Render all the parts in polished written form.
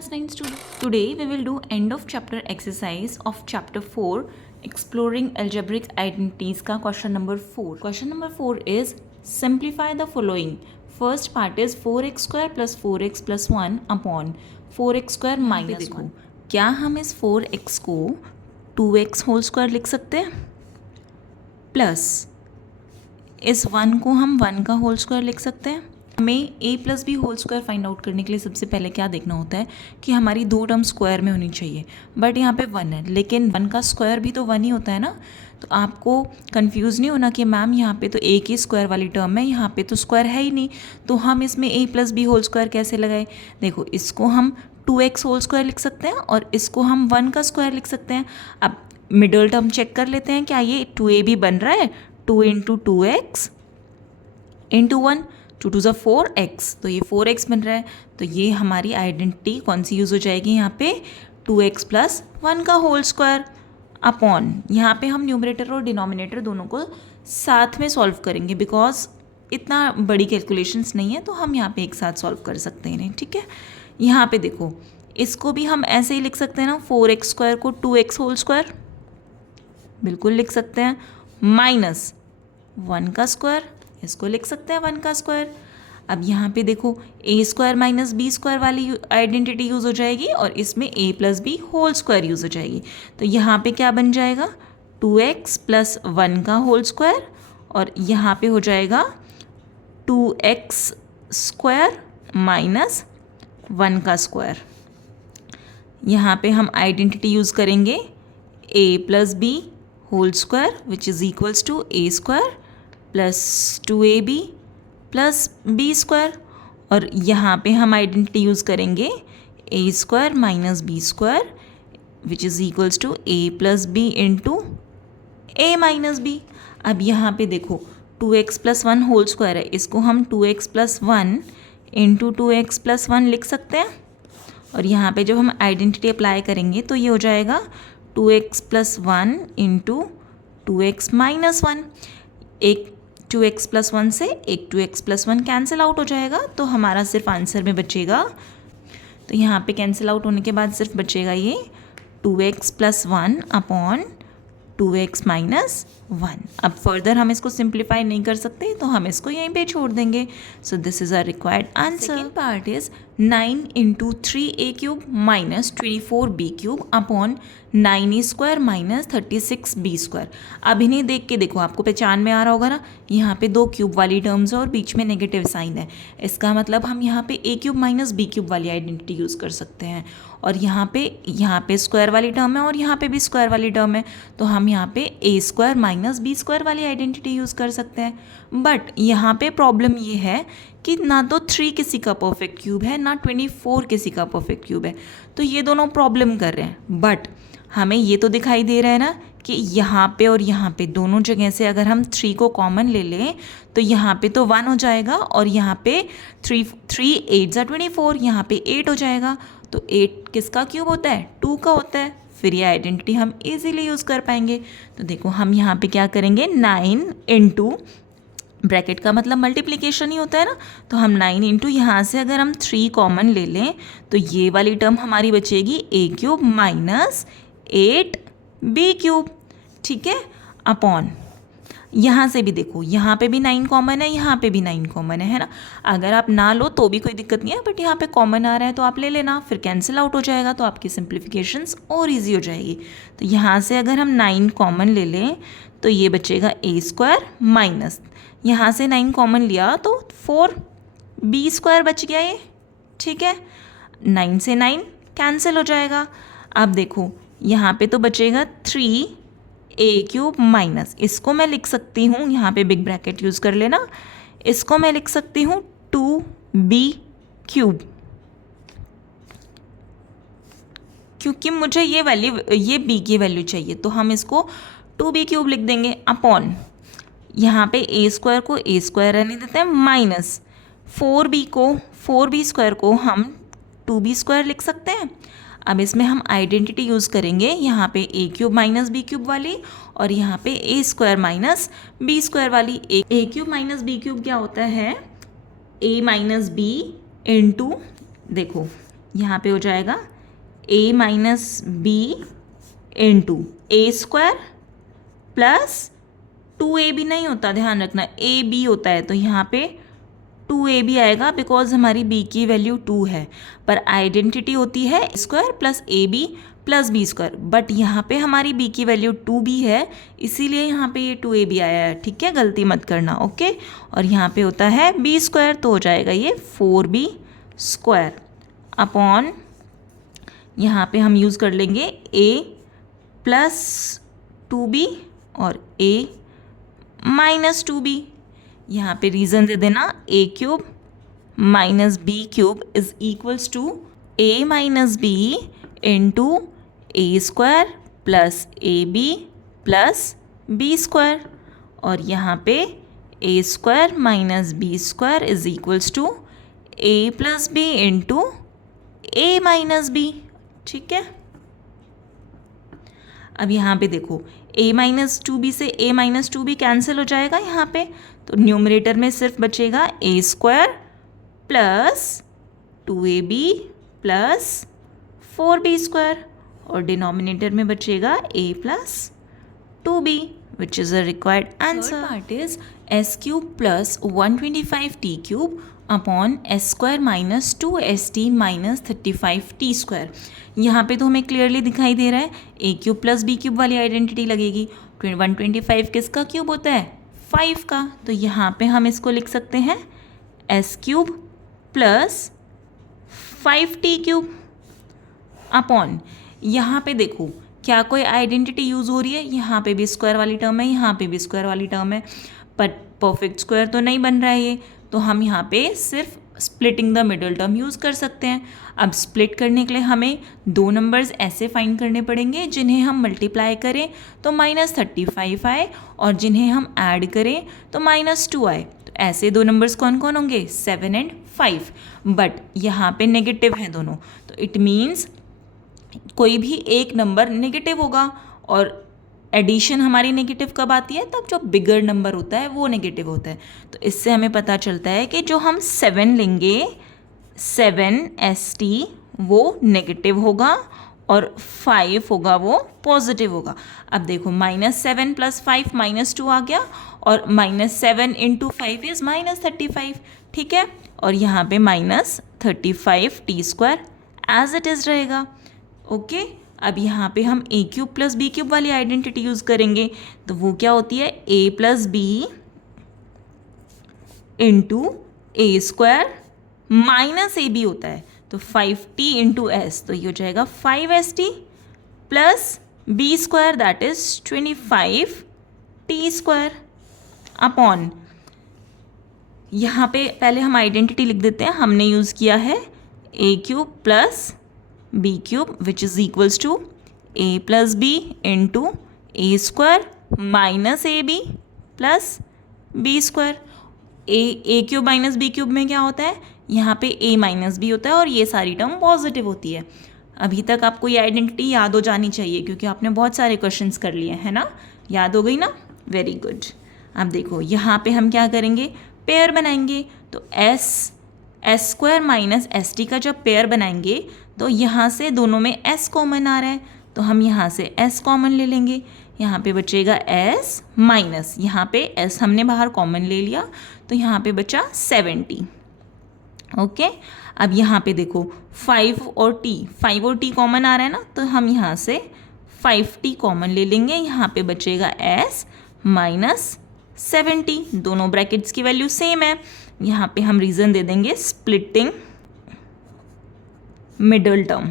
class 9 student. Today we will do end of chapter exercise of chapter 4 exploring algebraic identities का question number 4. Question number 4 is simplify the following. First part is 4x square plus 4x plus 1 upon 4x square minus 1. क्या हम इस 4x को 2x whole square लिख सकते हैं plus इस 1 को हम 1 का होल स्क्वायर लिख सकते हैं. हमें a plus B whole square find out करने के लिए सबसे पहले क्या देखना होता है कि हमारी दो टर्म स्क्वायर में होनी चाहिए. बट यहाँ पे 1 है, लेकिन 1 का स्क्वायर भी तो 1 ही होता है ना. तो आपको कंफ्यूज नहीं होना कि मैम यहाँ पे तो a की स्क्वायर वाली टर्म है, यहाँ पे तो स्क्वायर है ही नहीं, तो हम इसमें a plus B whole square कैसे लगाए. देखो, इसको हम 2x होल स्क्वायर लिख सकते हैं और इसको हम 1 का स्क्वायर लिख सकते हैं. अब मिडल टर्म चेक कर लेते हैं, क्या ये 2ab बन रहा है. 2 इंटू 2x इंटू 1, 2 2 4x, तो ये 4x बन रहा है. तो ये हमारी आइडेंटिटी कौन सी यूज़ हो जाएगी यहाँ पे, 2x प्लस 1 का होल स्क्वायर अपॉन, यहाँ पे हम न्यूमरेटर और डिनोमिनेटर दोनों को साथ में सॉल्व करेंगे बिकॉज इतना बड़ी कैलकुलेशंस नहीं है, तो हम यहाँ पे एक साथ सॉल्व कर सकते हैं. ठीक है, यहाँ पे देखो, इसको भी हम ऐसे ही लिख सकते हैं ना, 4x स्क्वायर को 2x होल स्क्वायर बिल्कुल लिख सकते हैं, माइनस 1 का स्क्वायर, इसको लिख सकते हैं 1 का स्क्वायर. अब यहाँ पे देखो, a square minus B square वाली आइडेंटिटी यूज़ हो जाएगी और इसमें a plus B whole square use हो जाएगी. तो यहाँ पे क्या बन जाएगा, 2x प्लस 1 का होल स्क्वायर और यहाँ पे हो जाएगा 2x स्क्वायर माइनस 1 का स्क्वायर. यहाँ पे हम आइडेंटिटी यूज़ करेंगे a plus B whole square which is equals to a square plus 2ab plus B square, और यहाँ पे हम आइडेंटिटी यूज़ करेंगे a square minus B square which is equals to a plus B into a minus B. अब यहाँ पे देखो, 2x plus 1 whole square है, इसको हम 2x plus 1 into 2x plus 1 लिख सकते हैं. और यहाँ पे जब हम आइडेंटिटी अप्लाई करेंगे तो ये हो जाएगा 2x plus 1 into 2x minus 1. एक 2x प्लस 1 से एक 2x प्लस 1 कैंसिल आउट हो जाएगा, तो हमारा सिर्फ आंसर में बचेगा, तो यहाँ पे कैंसिल आउट होने के बाद सिर्फ बचेगा ये 2x plus 1 upon 2x minus 1. अब फर्दर हम इसको सिंप्लीफाई नहीं कर सकते, तो हम इसको यहीं पे छोड़ देंगे. So this is our required answer. Second part is 9 into 3a cube minus 24b cube upon 9a square minus 36b square. अब इन्हें देख के देखो, आपको पहचान में आ रहा होगा ना, यहाँ पे दो क्यूब वाली टर्म्स है और बीच में नेगेटिव साइन है. इसका मतलब हम यहाँ पे a cube minus b cube वाली आइडेंटिटी यूज़ कर सकते हैं. और यहाँ पे स्क्वायर वाली टर्म है और यहाँ पे भी स्क्वायर वाली टर्म है, तो हम यहाँ पे a square minus B square वाली आइडेंटिटी यूज़ कर सकते हैं. बट यहाँ पे प्रॉब्लम ये है कि ना तो 3 किसी का परफेक्ट क्यूब है, ना 24 किसी का परफेक्ट क्यूब है, तो ये दोनों प्रॉब्लम कर रहे हैं. बट हमें ये तो दिखाई दे रहा है ना कि यहाँ पे और यहाँ पे दोनों जगह से अगर हम 3 को कॉमन ले लें तो यहाँ पे तो 1 हो जाएगा और यहाँ पे 3 8 ज़ा 24, यहाँ पे 8 हो जाएगा. तो 8 किसका क्यूब होता है, 2 का होता है. फिर ये आइडेंटिटी हम इजीली यूज़ कर पाएंगे. तो देखो, हम यहाँ पे क्या करेंगे, 9 इंटू, ब्रैकेट का मतलब मल्टीप्लिकेशन ही होता है ना, तो हम 9 इंटू यहाँ से अगर हम 3 कॉमन ले लें तो ये वाली टर्म हमारी बचेगी a cube minus 8b cube. ठीक है, अपॉन यहाँ से भी देखो, यहाँ पे भी 9 कॉमन है, यहाँ पे भी 9 कॉमन है ना. अगर आप ना लो तो भी कोई दिक्कत नहीं है, बट यहाँ पे कॉमन आ रहा है तो आप ले लेना, फिर कैंसिल आउट हो जाएगा, तो आपकी सिंप्लीफिकेशंस और इजी हो जाएगी. तो यहाँ से अगर हम 9 कॉमन ले लें तो ये बचेगा a स्क्वायर माइनस, यहाँ से 9 कॉमन लिया तो 4b स्क्वायर बच गया ये. ठीक है, 9 से 9 कैंसिल हो जाएगा. अब देखो, यहाँ पे तो बचेगा 3a क्यूब माइनस, इसको मैं लिख सकती हूँ, यहाँ पे बिग ब्रैकेट यूज़ कर लेना, इसको मैं लिख सकती हूँ 2b क्यूब, क्योंकि मुझे ये b की वैल्यू चाहिए, तो हम इसको 2b क्यूब लिख देंगे अपॉन, यहाँ पे a स्क्वायर को a स्क्वायर रहने देते हैं, माइनस 4b स्क्वायर को हम 2b स्क्वायर लिख सकते हैं. अब इसमें हम आइडेंटिटी यूज़ करेंगे, यहाँ पे a cube minus B cube वाली और यहाँ पे a square minus B square वाली. a cube minus B cube क्या होता है, a माइनस बी इंटू, देखो यहाँ पे हो जाएगा a minus B into A square plus 2ab नहीं होता, ध्यान रखना ab होता है, तो यहाँ पे 2ab आएगा बिकॉज हमारी b की वैल्यू 2 है, पर आइडेंटिटी होती है square plus ab plus B square, but यहाँ पे हमारी b की वैल्यू 2b है, इसीलिए यहाँ पे ये 2ab आया है, ठीक है, गलती मत करना, ओके। और यहाँ पे होता है b स्क्वायर, तो हो जाएगा ये 4b स्क्वायर अपॉन, यहाँ पे हम यूज़ कर लेंगे a प्लस 2b और a माइनस 2b। यहाँ पे रीज़न दे देना a cube minus B cube is equals to a minus B into A square plus a b plus B square, और यहाँ पे a square minus B square is equals to a plus B into a minus b, ठीक है। अब यहाँ पे देखो a minus 2b से a माइनस 2b कैंसिल हो जाएगा यहाँ पे, तो न्यूमरेटर में सिर्फ बचेगा a square plus 2ab plus 4b square, और डिनोमिनेटर में बचेगा a plus 2b which is a required answer. Part is s cube plus 125t cube upon S square minus 2st minus 35t square. यहाँ पे तो हमें clearly दिखाई दे रहा है ए क्यूब प्लस बी क्यूब वाली आइडेंटिटी लगेगी। 125 किसका क्यूब होता है? 5 का। तो यहाँ पे हम इसको लिख सकते हैं S cube plus 5t cube upon, यहाँ पे देखो क्या कोई आइडेंटिटी यूज़ हो रही है? यहाँ पे भी स्क्वायर वाली टर्म है, यहाँ पे भी स्क्वायर वाली टर्म है, पर परफेक्ट स्क्वायर तो नहीं बन रहा है ये, तो हम यहाँ पे सिर्फ splitting the middle term use कर सकते हैं। अब स्प्लिट करने के लिए हमें दो नंबर्स ऐसे फाइंड करने पड़ेंगे जिन्हें हम मल्टीप्लाई करें तो -35 आए और जिन्हें हम ऐड करें तो -2 आए। तो ऐसे दो नंबर्स कौन कौन होंगे? 7 और 5। बट यहाँ पे नेगेटिव हैं दोनों, तो इट मीन्स कोई भी एक नंबर नेगेटिव होगा, और एडिशन हमारी नेगेटिव कब आती है? तब जो बिगर नंबर होता है वो नेगेटिव होता है। तो इससे हमें पता चलता है कि जो हम 7 लेंगे 7st वो नेगेटिव होगा और 5 होगा वो पॉजिटिव होगा। अब देखो -7 + 5 -2 आ गया, और -7 × 5 इज़ -35, ठीक है। और यहाँ पे -35t² एज इट इज़ रहेगा, ओके। अब यहाँ पे हम a cube plus b cube वाली आइडेंटिटी यूज़ करेंगे, तो वो क्या होती है? a plus b into A square minus A B होता है, तो 5t इंटू एस, तो ये हो जाएगा 5st plus B square that is 25t² upon, यहाँ पे पहले हम आइडेंटिटी लिख देते हैं। हमने यूज़ किया है a cube plus b cube which is equals to a plus B into A square minus A b plus B square. A cube minus B cube में क्या होता है? यहाँ पे a माइनस बी होता है और ये सारी टर्म पॉजिटिव होती है। अभी तक आपको ये आइडेंटिटी याद हो जानी चाहिए क्योंकि आपने बहुत सारे क्वेश्चंस कर लिए है ना, याद हो गई ना? Very good. अब देखो यहाँ पे हम क्या करेंगे? पेयर बनाएंगे। तो S square minus S T का जब पेयर बनाएंगे तो यहाँ से दोनों में s कॉमन आ रहा है, तो हम यहाँ से s कॉमन ले लेंगे। यहाँ पे बचेगा s माइनस, यहाँ पे s हमने बाहर कॉमन ले लिया, तो यहाँ पे बचा 70, ओके। अब यहाँ पे देखो 5 और t कॉमन आ रहा है ना, तो हम यहाँ से 5t कॉमन ले लेंगे। यहाँ पे बचेगा s माइनस 70, दोनों ब्रैकेट्स की वैल्यू सेम है। यहाँ पे हम रीज़न दे देंगे स्प्लिटिंग मिडल टर्म,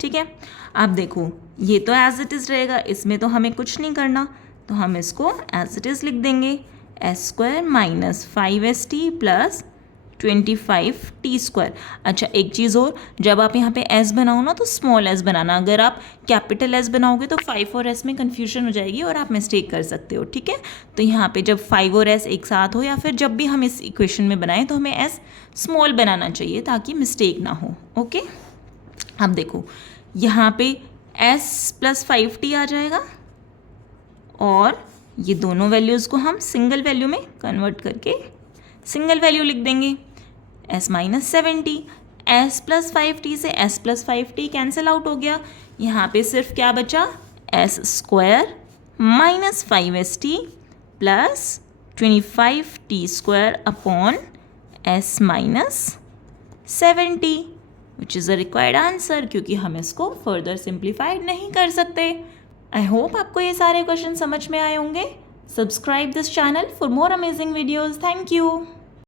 ठीक है। अब देखो ये तो एज इट इज़ रहेगा, इसमें तो हमें कुछ नहीं करना, तो हम इसको एज इट इज़ लिख देंगे S square minus 5st plus 25t²। अच्छा एक चीज़ और, जब आप यहाँ पे s बनाओ ना तो स्मॉल s बनाना, अगर आप कैपिटल S बनाओगे तो 5 और s में कन्फ्यूजन हो जाएगी और आप मिस्टेक कर सकते हो, ठीक है। तो यहाँ पे जब 5 और s एक साथ हो या फिर जब भी हम इस इक्वेशन में बनाएं तो हमें s स्मॉल बनाना चाहिए ताकि मिस्टेक ना हो, ओके। अब देखो यहाँ पे s प्लस 5t आ जाएगा और ये दोनों वैल्यूज़ को हम सिंगल वैल्यू में कन्वर्ट करके सिंगल वैल्यू लिख देंगे, s minus 70, s plus 5t से s plus 5t cancel out हो गया, यहाँ पे सिर्फ क्या बचा, s square minus 5st plus 25t square upon s minus 70 which is the required answer, क्योंकि हम इसको फर्दर सिंप्लीफाइड नहीं कर सकते। आई होप आपको ये सारे क्वेश्चन समझ में आए होंगे। Subscribe this channel for more amazing videos. Thank you.